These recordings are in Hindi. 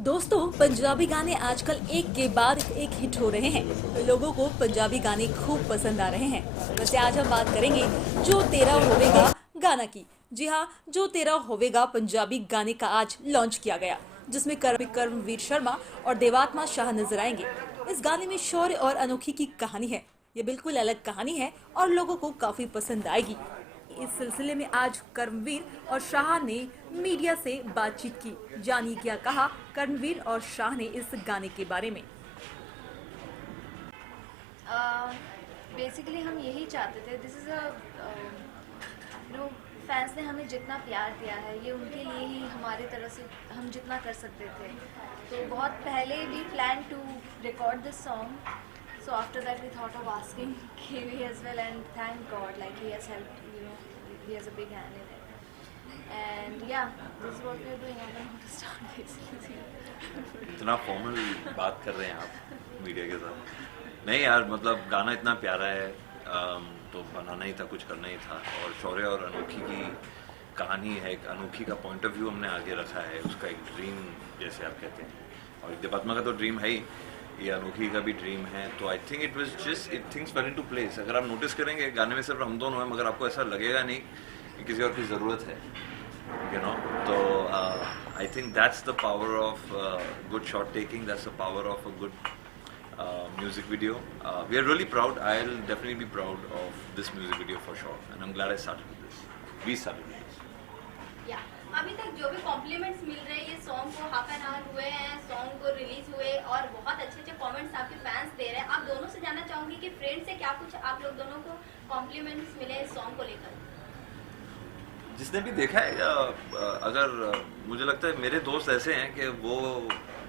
दोस्तों, पंजाबी गाने आजकल एक के बाद एक हिट हो रहे हैं। लोगों को पंजाबी गाने खूब पसंद आ रहे हैं। वैसे आज हम बात करेंगे जो तेरा होवेगा गाना की। जी हाँ, जो तेरा होवेगा पंजाबी गाने का आज लॉन्च किया गया, जिसमें कर्मवीर शर्मा और देवात्मा शाह नजर आएंगे। इस गाने में शौर्य और अनोखी की कहानी है। ये बिल्कुल अलग कहानी है और लोगों को काफी पसंद आएगी। इस सिलसिले में आज कर्मवीर और शाह ने मीडिया से बातचीत की। जानिए क्या कहा कर्मवीर और शाह ने इस गाने के बारे में। बेसिकली हम यही चाहते थे। This is a no fans ने हमें जितना प्यार दिया है, ये उनके लिए ही हमारी तरफ से हम जितना कर सकते थे। तो बहुत पहले we plan to record this song, so after that we thought of asking KV as well, and thank God, like he has helped, he has a big hand in it, and yeah, this is what we are doing. I don't know how to start basically. इतना फॉर्मल बात कर रहे हैं आप मीडिया के साथ। नहीं यार, मतलब गाना इतना प्यारा है, तो बनाना ही था, कुछ करना ही था। और शौर्य और अनोखी की कहानी है, एक अनोखी का पॉइंट ऑफ व्यू हमने आगे रखा है, उसका एक ड्रीम जैसे आप कहते हैं। और देवात्मा का तो ड्रीम है ही, ये अनोखी का भी ड्रीम है। तो I think it was just it things fail into place. अगर आप नोटिस करेंगे गाने में सिर्फ हम दोनों हैं, मगर आपको ऐसा लगेगा नहीं कि किसी और की ज़रूरत है, you know. So I think that's the power of good shot taking. That's the power of a good music video. We are really proud. I'll definitely be proud of this music video for sure, and I'm glad I started with this. We started with this. या अभी तक जो भी कॉम्प्लीमेंट्स मिल रहे हैं ये सॉन्ग को, हाफ एन आवर हुए हैं सॉन्ग को रिलीज हुए और बहुत अच्छे अच्छे कमेंट्स आपके फैंस दे रहे हैं। आप दोनों से जानना चाहूंगी कि फ्रेंड से क्या कुछ आप लोग दोनों को कॉम्प्लीमेंट्स मिले इस सॉन्ग को लेकर। जिसने भी देखा है, अगर मुझे लगता है मेरे दोस्त ऐसे हैं कि वो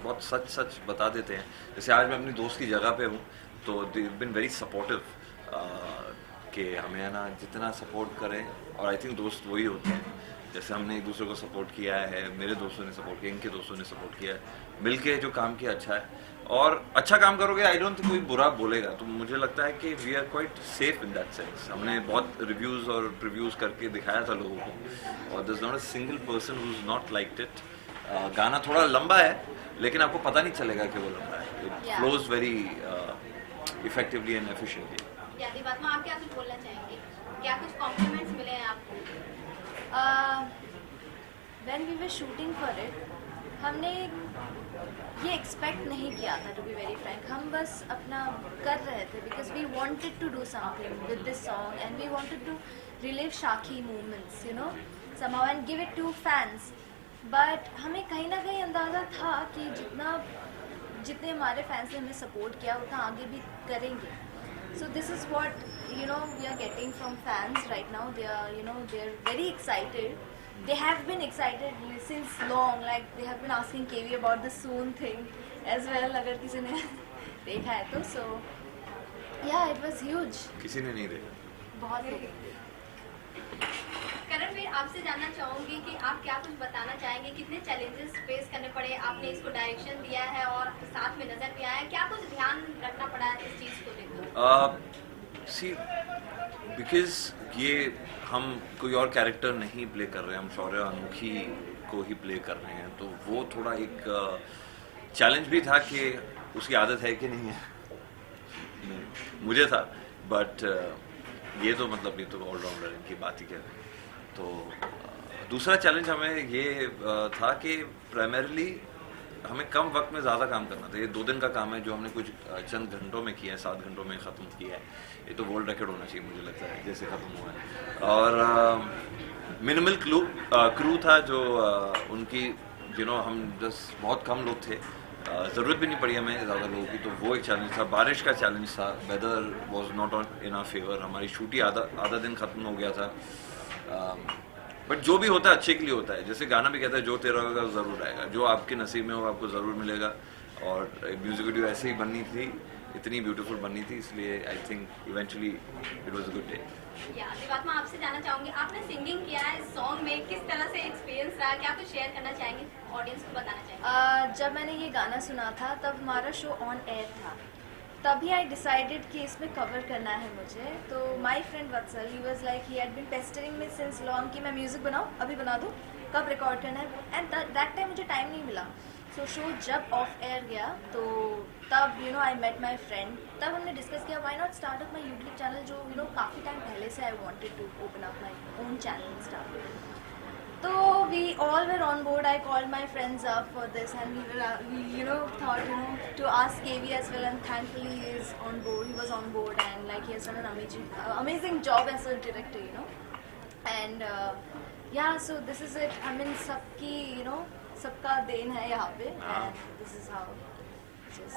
बहुत सच सच बता देते हैं। जैसे आज मैं अपनी दोस्त की जगह पे हूँ, तो दे बिन वेरी सपोर्टिव कि हमें है ना जितना सपोर्ट करें। और आई थिंक दोस्त वही होते हैं, जैसे हमने एक दूसरे को सपोर्ट किया है, मेरे दोस्तों ने सपोर्ट किया, इनके दोस्तों ने सपोर्ट किया है, मिलके जो काम किया अच्छा है। और अच्छा काम करोगे, आई डोंट थिंक कोई बुरा बोलेगा। तो मुझे लगता है कि we are quite safe in that sense. हमने बहुत रिव्यूज़ और प्रिव्यूज़ करके दिखाया था लोगों को, और there is not a single person who is not liked it. गाना थोड़ा लंबा है, लेकिन आपको पता नहीं चलेगा कि वो लंबा है। It flows very effectively and efficiently. यादी बात में आप क्या कुछ बोलना चाहेंगे, क्या कुछ कॉम्प्लीमेंट्स मिले हैं आपको? When we were shooting for it, हमने ये एक्सपेक्ट नहीं किया था, टू बी वेरी फ्रैंक। हम बस अपना कर रहे थे because we wanted to do something with this song, and we wanted to relieve shaky movements, you know, somehow and give it to fans. But हमें कहीं ना कहीं अंदाज़ा था कि जितने हमारे फैंस ने हमें सपोर्ट किया उतना आगे भी करेंगे। So this is what, you know, we are getting from fans right now. They are, you know, they are very excited. They have been excited since long. Like they have been asking KV about the soon thing as well. अगर किसी ने देखा है तो, so yeah, it was huge. किसी ने नहीं देखा। बहुत लोग। करणवीर, आपसे जानना चाहूंगी कि आप क्या कुछ बताना चाहेंगे, कितने चैलेंजेस फेस करने पड़े, आपने इसको डायरेक्शन दिया है और साथ में नजर भी आया है, क्या कुछ ध्यान रखना पड़ा है इस चीज को लेकर? सी, बिकॉज ये हम कोई और कैरेक्टर नहीं प्ले कर रहे हैं, हम शौर्य अनोखी को ही प्ले कर रहे हैं। तो वो थोड़ा एक चैलेंज भी था कि उसकी आदत है कि नहीं है। मुझे था, बट ये तो मतलब ये तो ऑलराउंडर इनकी बात ही क्या है। तो दूसरा चैलेंज हमें ये था कि प्राइमरीली हमें कम वक्त में ज़्यादा काम करना था। ये 2 दिन का काम है जो हमने कुछ चंद घंटों में किया है, 7 घंटों में ख़त्म किया है। ये तो वर्ल्ड रिकॉर्ड होना चाहिए मुझे लगता है जैसे ख़त्म हुआ है। और मिनिमल क्रू था जो उनकी, यू नो, हम जस्ट बहुत कम लोग थे, ज़रूरत भी नहीं पड़ी हमें ज़्यादा लोगों की। तो वो एक चैलेंज था। बारिश का चैलेंज था, weather was not in our favour. हमारी शूट ही आधा दिन ख़त्म हो गया था। बट जो भी होता है अच्छे के लिए होता है। जैसे गाना भी कहता है, जो तेरा होगा ज़रूर आएगा, जो आपके नसीब में हो आपको ज़रूर मिलेगा। और म्यूज़िक वीडियो ऐसे ही बननी थी, इतनी ब्यूटीफुल बननी थी, इसलिए I think eventually it was a good day. यादी बात में आपसे जानना चाहूंगी, आपने सिंगिंग किया है इस सॉन्ग में, किस तरह से एक्सपीरियंस रहा, क्या कुछ शेयर करना चाहेंगे, ऑडियंस को बताना चाहेंगे? जब मैंने ये गाना सुना था तब हमारा शो ऑन एयर था, तभी आई डिसाइडेड कि इसमें कवर करना है मुझे। तो my friend Vatsal, he was like, he had been pestering me since long कि मैं म्यूज़िक बनाऊँ, अभी बना दूँ, कब रिकॉर्ड करना है। एंड दैट टाइम मुझे टाइम नहीं मिला। सो शो जब ऑफ एयर गया तो तब you know I met my friend, तब हमने डिस्कस किया why not start up my YouTube channel, जो यू नो काफ़ी टाइम पहले से I wanted to open up my own channel start. So we all were on board. I called my friends up for this, and we thought to ask KV as well, and thankfully he is on board. He was on board, and like he has done an amazing job as a director, And yeah, so this is it. I mean, सबका देन है यहाँ पे, and this is how.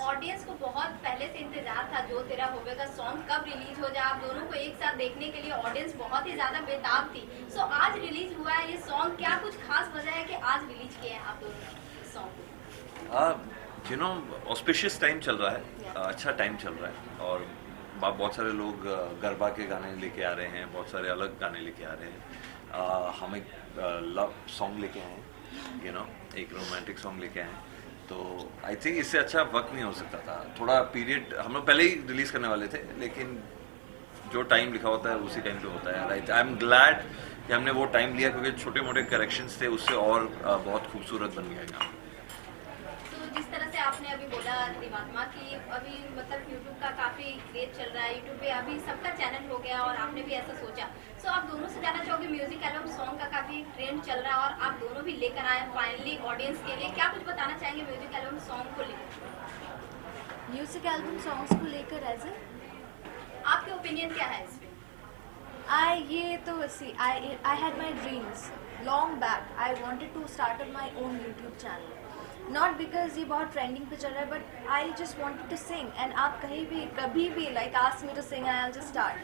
Audience को बहुत पहले से इंतजार था जो तेरा होवेगा सॉन्ग कब रिलीज हो जाए, आप दोनों को एक साथ देखने के लिए ऑडियंस बहुत ही ज्यादा बेताब थी. सो आज रिलीज हुआ है ये सॉन्ग, क्या कुछ खास वजह है कि आज रिलीज किए हैं आप दोनों song? You know auspicious time चल रहा है, अच्छा टाइम चल रहा है, और बहुत सारे लोग गरबा के गाने लेके आ रहे हैं, बहुत सारे अलग गाने लेके आ रहे हैं. हम एक लव सॉन्ग लेके आए हैं, एक रोमांटिक सॉन्ग लेके आए हैं. तो आई थिंक इससे अच्छा वक्त नहीं हो सकता था. थोड़ा पीरियड हम लोग पहले ही रिलीज करने वाले थे, लेकिन जो टाइम लिखा होता है उसी टाइम पे होता है. राइट, आई एम ग्लैड कि हमने वो टाइम लिया, क्योंकि छोटे मोटे करेक्शंस थे, उससे और बहुत खूबसूरत बन गया गाना. तो जिस तरह से आपने अभी बोला दिमागमा कि अभी मतलब यूट्यूब का काफी क्रेज चल रहा है, यूट्यूब पे अभी सबका चैनल हो गया और आपने भी ऐसा सोचा. सो आप दोनों से जानना चाहोगे, म्यूजिक एल्बम सॉन्ग का काफी ट्रेंड चल रहा है और आप दोनों भी लेकर आए फाइनली ऑडियंस के लिए, क्या कुछ बताना चाहेंगे म्यूजिक एल्बम सॉन्ग को लेकर? म्यूजिक एल्बम सॉन्ग्स को लेकर एज आपके ओपिनियन क्या है इस पे? ये तो I had my dreams long back. I wanted to start up my own YouTube channel. Not because ये बहुत ट्रेंडिंग पे चल रहा है, but I just wanted to sing. And आप कहीं भी कभी भी like ask me to sing and I'll just start.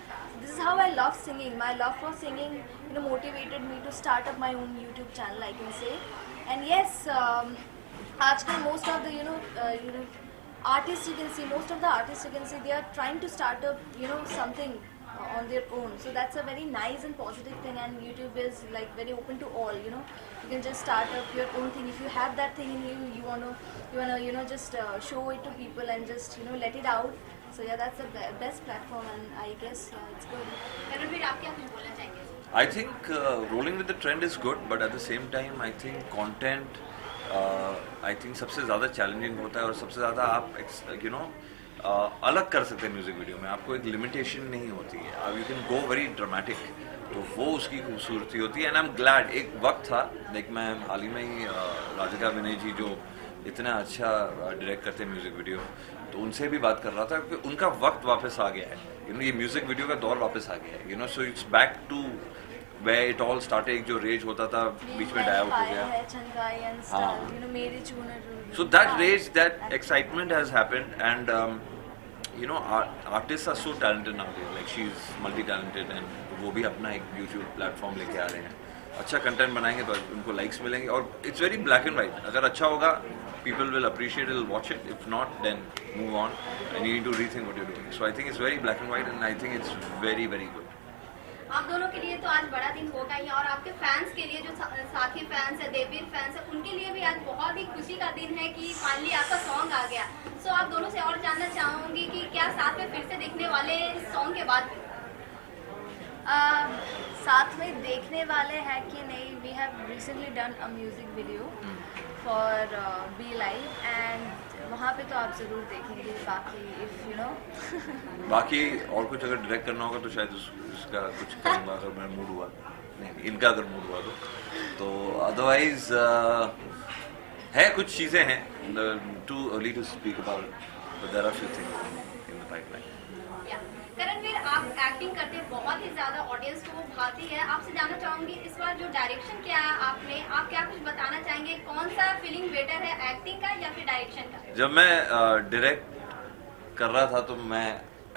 This is how I love singing. My love for singing motivated me to start up my own YouTube channel, I can say. And yes, आजकल most of the artists you can see, they are trying to start up something on their own. So that's a very nice and positive thing, and YouTube is like very open to all. You can just start up your own thing. If you have that thing in you, you wanna just show it to people and just let it out. So yeah, that's the best platform, and I guess it's good. Ranveer, आप क्या कुछ बोलना चाहेंगे? I think rolling with the trend is good, but at the same time I think content I think सबसे ज़्यादा चैलेंजिंग होता है, और सबसे ज़्यादा आप अलग कर सकते हैं म्यूज़िक वीडियो में. आपको एक लिमिटेशन नहीं होती है, you can go very dramatic, तो वो उसकी खूबसूरती होती है. And I am glad. एक वक्त था, लाइक मैं हाल ही में ही राधिका विनय जी जो इतना अच्छा डायरेक्ट करते हैं म्यूज़िक वीडियो, तो उनसे भी बात कर रहा था कि उनका वक्त वापस आ गया है. ये म्यूज़िक वीडियो का दौर वापस आ गया है. So it's back to where it all started. जो रेज होता था बीच में डाई आउट हो गया. So that rage, that excitement has happened, and artists are so talented nowadays. Like she's multi-talented, and वो भी अपना एक YouTube platform लेके आ रहे हैं. अच्छा कंटेंट बनाएंगे तो उनको लाइक्स मिलेंगे, और it's very black and white. अगर अच्छा होगा, people will appreciate it, will watch it. If not, then move on, and you need to rethink what you're doing. So I think it's very black and white, and I think it's very, very good. आप दोनों के लिए तो आज बड़ा दिन होगा ही, और आपके फैंस के लिए जो साथी फैंस है, देववीर फैंस है, उनके लिए भी आज बहुत ही खुशी का दिन है कि फाइनली आपका सॉन्ग आ गया. सो आप दोनों से और जानना चाहूँगी कि क्या साथ में फिर से देखने वाले इस सॉन्ग के बाद? साथ में देखने वाले हैं कि नहीं. We have recently done a music video for be live, and वहाँ पे तो आप ज़रूर देखेंगे. बाकी इफ बाकी और कुछ अगर डायरेक्ट करना होगा तो शायद उसका कुछ करूँगा, अगर मेरा मूड हुआ. नहीं, इनका अगर मूड हुआ तो अदरवाइज है कुछ चीज़ें हैं. Too early to speak about, but there are few things in the pipeline. Karanvir, आप एक्टिंग करते हैं, बहुत ही ज़्यादा ऑडियंस को वो भाती है. आपसे जानना चाहूँगी इस बार जो डायरेक्शन किया है आपने, आप क्या कुछ बताना चाहेंगे? कौन सा फीलिंग बेटर है, एक्टिंग का या फिर डायरेक्शन का? जब मैं डायरेक्ट कर रहा था तो मैं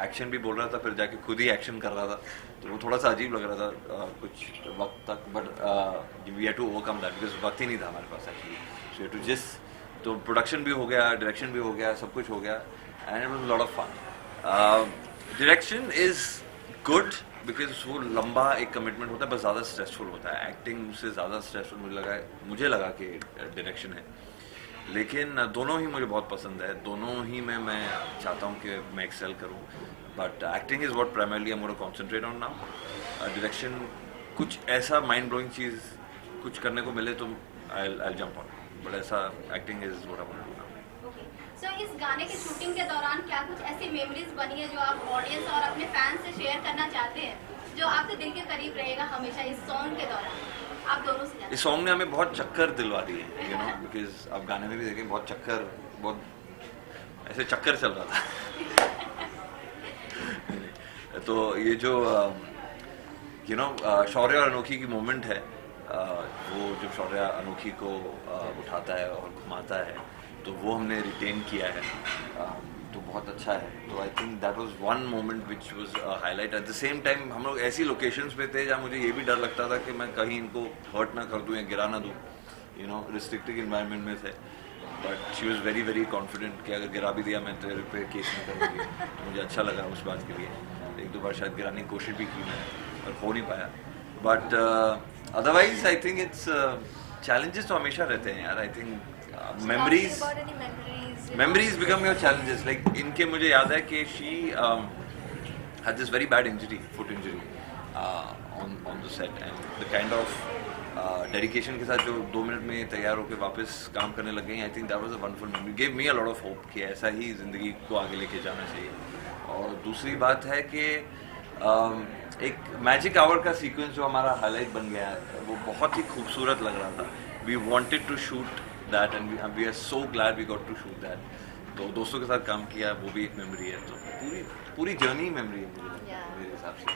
एक्शन भी बोल रहा था, फिर जाके खुद ही एक्शन कर रहा था, तो वो थोड़ा सा अजीब लग रहा था कुछ वक्त तक. But we have to overcome that, because वक्त ही नहीं था हमारे पास एक्चुअली. सो टू जिस तो प्रोडक्शन भी हो गया, डायरेक्शन भी हो गया, सब कुछ हो गया, and it was lot of fun. Direction is good because वो लंबा एक कमिटमेंट होता है, बस ज़्यादा स्ट्रेसफुल होता है. एक्टिंग से ज़्यादा स्ट्रेसफुल मुझे लगा कि डायरेक्शन है. लेकिन दोनों ही मुझे बहुत पसंद है, दोनों ही में मैं चाहता हूँ कि मैं एक्सेल करूँ. But acting is what primarily I am gonna concentrate on now. Direction कुछ ऐसा माइंड ब्लोइंग चीज़ कुछ करने को मिले तो आई जंप ऑन. बट ऐसा acting is what I want to do. Okay, so इस गाने के शूटिंग के दौरान क्या कुछ ऐसी मेमोरीज बनी है जो आप ऑडियंस और अपने फैंस से शेयर करना चाहते हैं, जो आपके दिल के करीब रहेगा हमेशा इस सॉन्ग के दौरान? आप दोनों से इस सॉन्ग ने हमें बहुत चक्कर दिलवा दिए, यू नो, बिकॉज आप गाने में भी देखें बहुत चक्कर, बहुत ऐसे चक्कर चल रहा था। तो ये जो यू नो शौर्य और अनोखी की मोमेंट है, वो जब शौर्य अनोखी को उठाता है और घुमाता है, तो वो हमने रिटेन किया है, तो बहुत अच्छा है। तो I think that was one moment which was highlight. At the same time हम लोग ऐसी लोकेशंस पे थे जहाँ मुझे ये भी डर लगता था कि मैं कहीं इनको हर्ट ना कर दूँ या गिरा ना दूँ, यू नो, रिस्ट्रिक्टेड इन्वायरमेंट में थे। But she was very very confident कि अगर गिरा भी दिया मैं तेरे पे केस नहीं करूँगी। तो मुझे अच्छा लगा उस बात के लिए। एक दो बार शायद गिराने की कोशिश भी की मैंने, पर हो नहीं पाया। But otherwise I think it's challenges तो हमेशा रहते हैं यार। I think memories memories become your challenges. Like इनके मुझे याद है कि she had this very bad injury, foot injury, on the set, and the kind of dedication के साथ जो 2 मिनट में तैयार होकर वापस काम करने लग गई, I think that was a wonderful memory. Gave me a lot of hope कि ऐसा ही ज़िंदगी को आगे लेके जाना चाहिए। और दूसरी बात है कि एक मैजिक आवर का सीक्वेंस जो हमारा हाईलाइट बन गया है, वो बहुत ही खूबसूरत लग रहा था। We wanted to shoot that and we are so glad we got to shoot that. तो दोस्तों के साथ काम किया, वो भी एक मेमोरी है। तो पूरी जर्नी मेमोरी है मुझे लगता है, मेरे हिसाब से।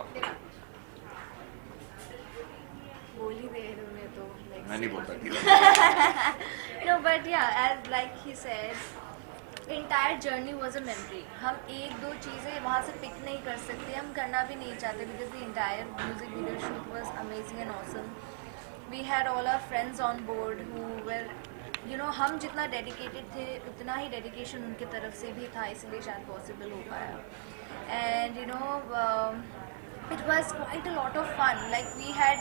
आप बोल ही दे रहे हो तो मैं नहीं बोलता। No, but yeah, as like he said, entire journey was a memory. हम एक दो चीज़ें वहाँ से पिक नहीं कर सकते, हम करना भी नहीं चाहते, because the entire music video shoot was amazing and awesome. We had all our friends on board who were, you know, हम जितना dedicated थे उतना ही dedication उनके तरफ से भी था, इसलिए शायद possible हो पाया. And you know, it was quite a lot of fun. Like we had,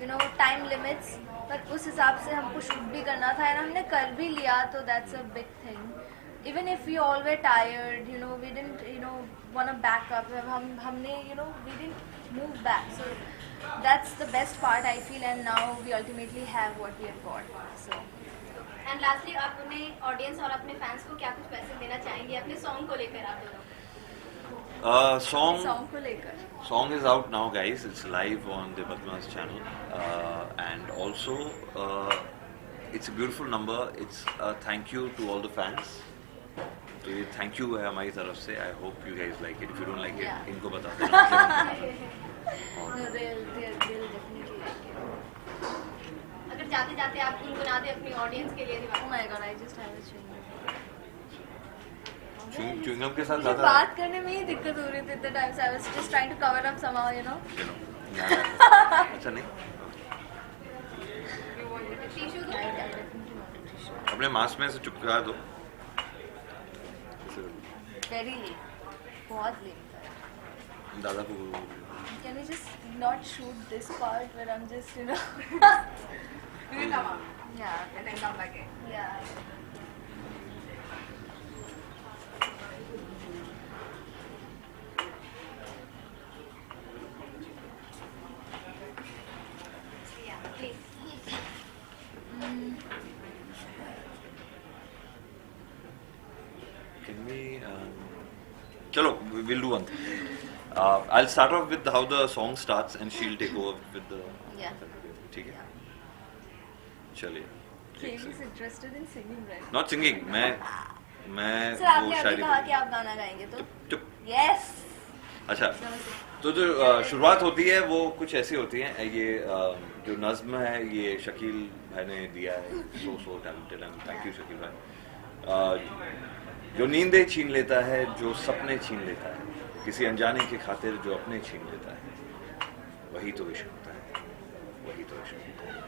you know, time limits, but उस हिसाब से हमको shoot भी करना था and हमने कर भी लिया, तो that's a big thing. Even if we all were tired, you know, we didn't, you know, want to back up. हमने, you know, we didn't move back. So that's the best part I feel, and now we ultimately have what we have got. So and lastly आप अपने ऑडियंस और अपने फैंस को क्या कुछ मैसेज देना चाहेंगे अपने सॉन्ग को लेकर? आप दोनों song को लेकर Song is out now, guys. It's live on the Badmaas channel, and also it's a beautiful number. It's a thank you to all the fans. तो ये thank you है हमारी तरफ से. I hope you guys like it. If you don't like it, इनको बता देना. No, they'll definitely like it. अगर जाते जाते आप गुनगुना दे अपनी ऑडियंस के लिए Oh my god, I just have a chewing. Chewing gum के साथ मुझे ज़्यादा बात करने में ही दिक्कत हो रही थी इतने टाइम से. I was just trying to cover up somehow, you know. अच्छा नहीं, tissue I definitely want to tissue. अपने मास्क में से चुपका दो. Very late. बहुत late था. दादा को Can we just not shoot this part where I'm just, you know? You will come out Yeah. and then come back in. Yeah. Yeah, please. Can we? Chalo, we'll do one thing. I'll start off with how the song starts, and she'll take over with the. Yeah. ठीक है. चलिए. Kaylee is interested in singing, right? Not singing. मैं Sir, आपने वो अभी शायरी कहा कि आप गाना गाएंगे तो? चुप. Yes. अच्छा. तो जो शुरुआत होती है वो कुछ ऐसी होती है. ये जो नज़्म है ये शकील भाई ने दिया है. So talented, and thank you Shakeel भाई. जो नींदें छीन लेता है, जो सपने छीन लेता है, किसी अनजाने की खातिर जो अपने छीन लेता है, वही तो इश्क होता है, वही तो इश्क होता है.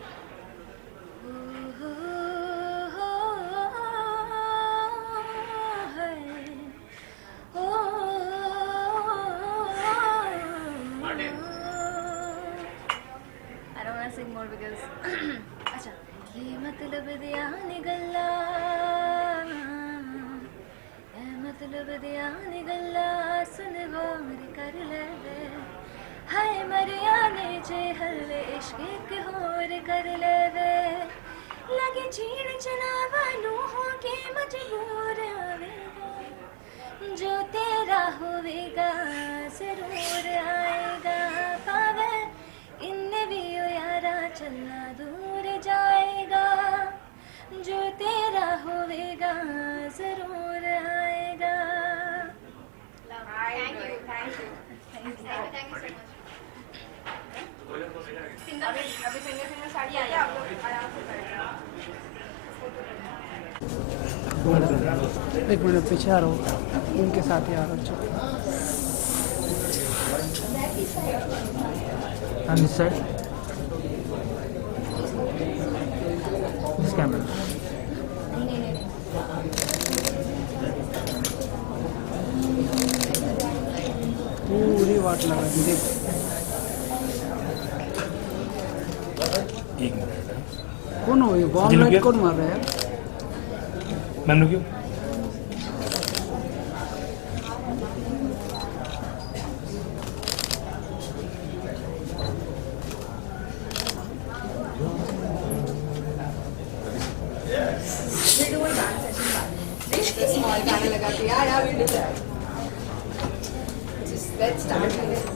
I don't want to sing more because अच्छा ये मतलब दिया निगल्ला ये मतलब दिया निगल्ला सुन गौर कर ले वे हाय मरिया ने जे हल्ले इश्क के होर कर ले वे जरूर जाएगा, जो तेरा होएगा जरूर आएगा। Thank you thank you thank you so much. अभी सिंगल सिंगल स्टार्ट किया है, आप लोग आराम से करेंगे। एक मिनट पीछे आ रहा हूँ, उनके साथ ही आ रहा हूँ। On this side. This camera. पूरी वाट लगा दी देख। एक मिनट कौन हो ये बॉम्ब जिन लाइट लोग- कौन मार रहा है यार? मैम लोग क्यों स्मॉल गाने लगा के यार वीडियो लेट्स स्टार्ट।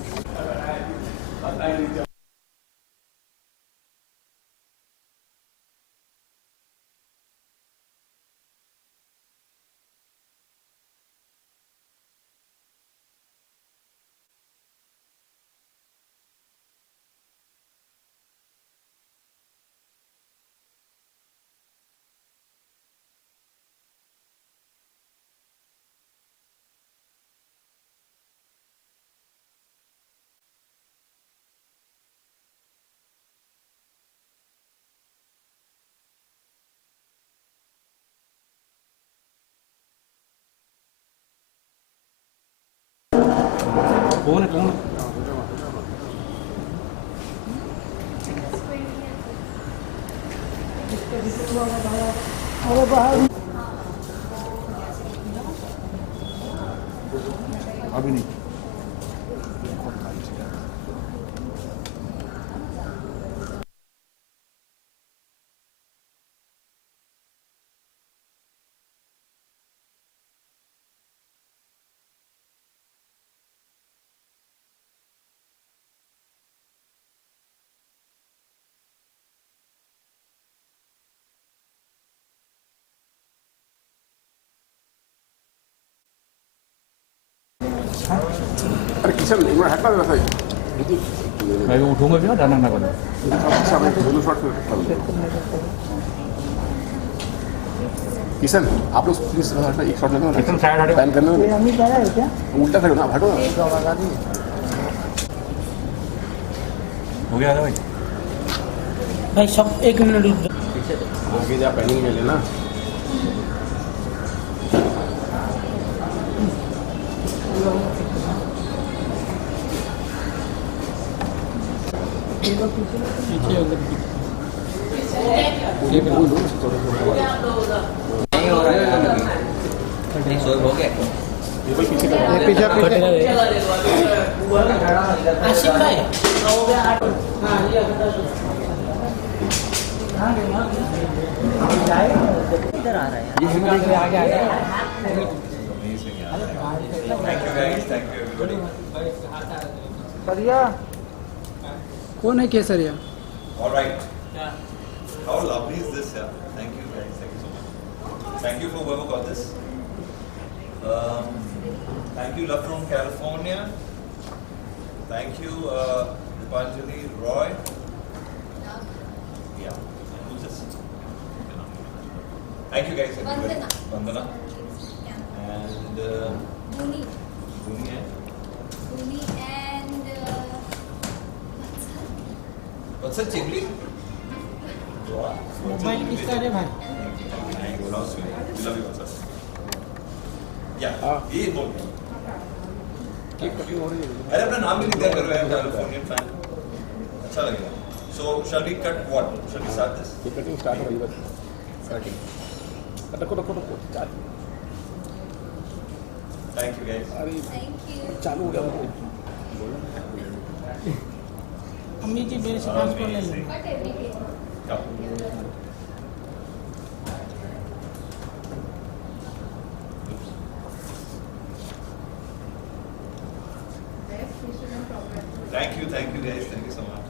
कौन है अरे बाहर अभी नहीं अरे किशन एक बार हटना जरा सा मैं उठूंगा भी ना डालना ना बना अच्छा मैं दोनों शॉट किशन आप लोग प्लीज हटना एक शॉट लेना किशन साइड हटो बैन करना हम ही कह रहे हैं क्या? उल्टा खड़े हो ना हटो ना हो गया भाई भाई सब एक मिनट रुक जाओ। आगे जा पैनिंग में लेना पीछे हो गए। टेबल पीछे कर पीछे पीछे आशिफ भाई इधर आ रहा है ये हम देख रहे आगे आगे सरिया कौन है केसरिया? All right. How lovely is this? Yeah. Thank you guys. Thank you so much. Thank you for whoever got this. Thank you, love from California. Thank you, Dipanjali Roy. Yeah. Who's this? Thank you guys. Everybody. Vandana. And Buni Buni hai. Buni and What's that, Chigli? Mobile किसका है भाई? We love you, sir. Yeah. ये बोल रहा हूँ. केक कटिंग हो रही है अरे अपना नाम भी नहीं दिया कर रहे हैं कैलिफोर्नियन फैन. अच्छा लगेगा. So shall we cut what? Shall we start this? Cake cutting start हो रही है बस कटिंग रखो स्टार्ट Thank you guys. अरे thank you. चालू हो गया अम्मी जी मेरे से पासपोर्ट ले लो। But every day. Come. Thank you guys. Thank you so much.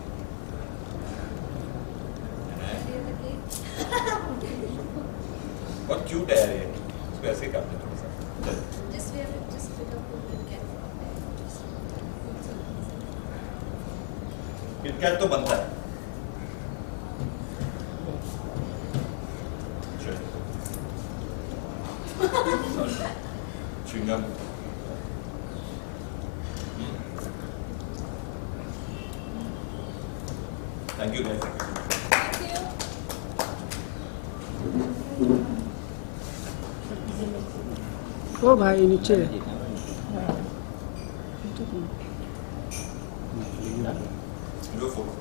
बहुत क्यूट है यार ये, इसको ऐसे ही करते हैं थोड़ा सा। Just we have to just pick up and get. KitKat तो बनता है। च्युइंगम। Thank you guys. ओ भाई नीचे लो फोटो।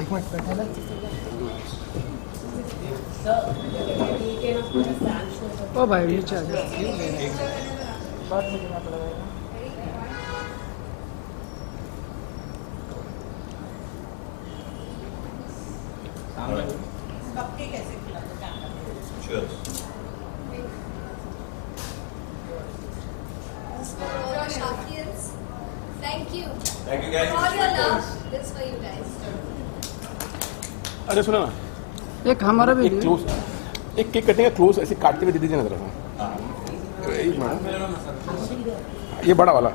एक मिनट बैठा ना ओ भाई नीचे आ जा बात में जाना पड़ेगा Cheers. For all Shakians, thank you. Thank you guys. For all your love, this for you guys. अरे सुनो ना, एक हमारा भी एक क्लोज, एक केक कटेगा क्लोज ऐसे काटते हुए दे दीजिए ना जरा सा। ये बड़ा वाला।